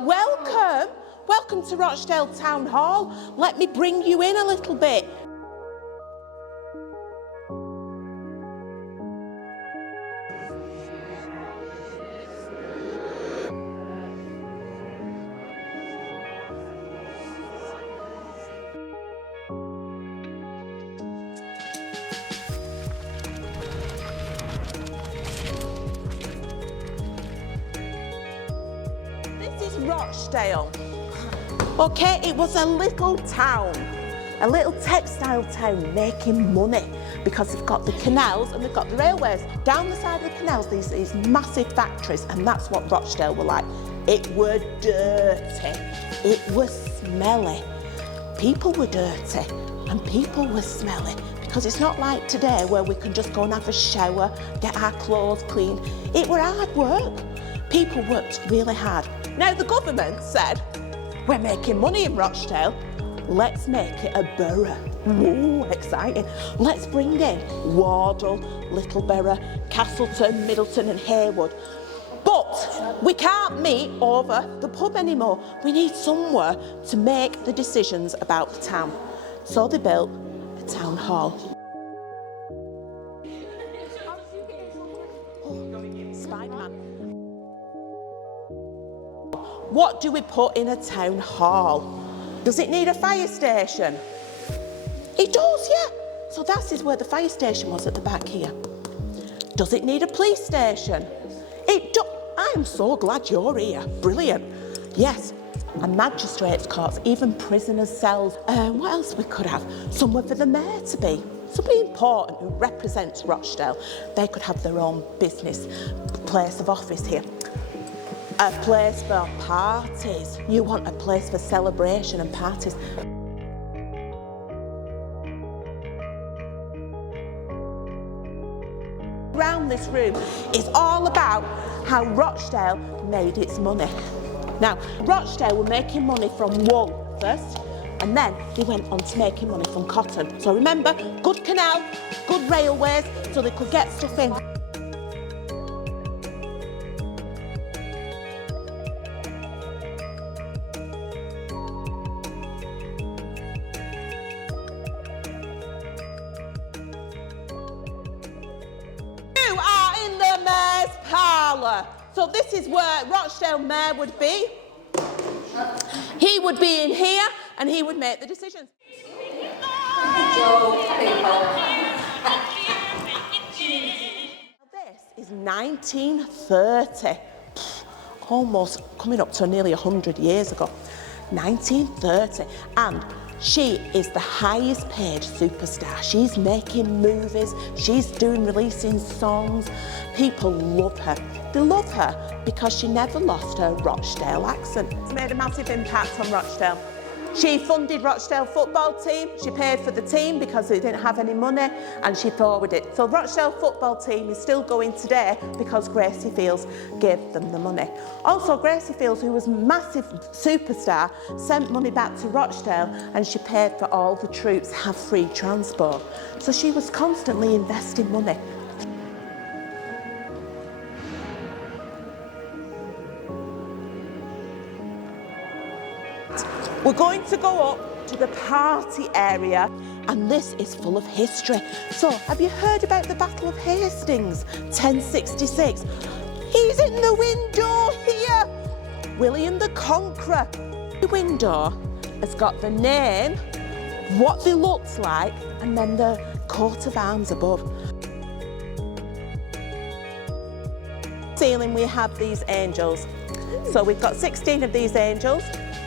welcome. Welcome to Rochdale Town Hall. Let me bring you in a little bit. Rochdale. Okay, it was a little town, a little textile town making money because they've got the canals and they've got the railways. Down the side of the canals, these massive factories, and that's what Rochdale were like. It were dirty, it was smelly. People were dirty and people were smelly because it's not like today where we can just go and have a shower, get our clothes clean. It were hard work. People worked really hard. Now the government said, we're making money in Rochdale, let's make it a borough. Ooh, exciting. Let's bring in Wardle, Littleborough, Castleton, Middleton and Haywood. But we can't meet over the pub anymore. We need somewhere to make the decisions about the town. So they built a town hall. Spider-Man. What do we put in a town hall? Does it need a fire station? It does, yeah. So that is where the fire station was at the back here. Does it need a police station? It does. I am so glad you're here. Brilliant. Yes, and magistrates' courts, even prisoners' cells. What else we could have? Somewhere for the mayor to be. Somebody important who represents Rochdale. They could have their own business, place of office here. A place for parties. You want a place for celebration and parties. Around this room is all about how Rochdale made its money. Now, Rochdale were making money from wool first, and then they went on to making money from cotton. So remember, good canal, good railways, so they could get stuff in. So this is where Rochdale Mayor would be. He would be in here and he would make the decisions. This is 1930, almost coming up to nearly 100 years ago. 1930, and she is the highest paid superstar. She's making movies, she's releasing songs. People love her. They love her because she never lost her Rochdale accent. It's made a massive impact on Rochdale. She funded Rochdale football team. She paid for the team because they didn't have any money, and she forwarded it. So Rochdale football team is still going today because Gracie Fields gave them the money. Also, Gracie Fields, who was a massive superstar, sent money back to Rochdale, and she paid for all the troops have free transport. So she was constantly investing money. We're going to go up to the party area, and this is full of history. So, have you heard about the Battle of Hastings, 1066? He's in the window here. William the Conqueror. The window has got the name, what they looked like, and then the coat of arms above. Ceiling, we have these angels. So we've got 16 of these angels.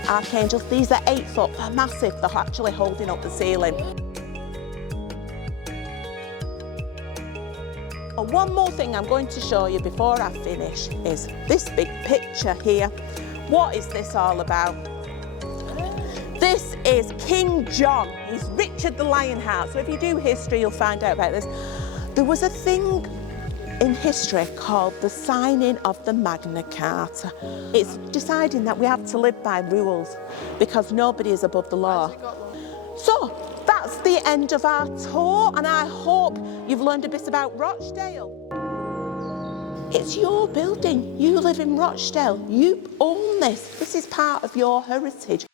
Archangels, these are 8 foot, they're massive, they're actually holding up the ceiling. One more thing I'm going to show you before I finish is this big picture here. What is this all about? This is King John, he's Richard the Lionheart, so if you do history you'll find out about this. There was a thing in history called the signing of the Magna Carta. It's deciding that we have to live by rules because nobody is above the law. So that's the end of our tour, and I hope you've learned a bit about Rochdale. It's your building. You live in Rochdale. You own this. This is part of your heritage.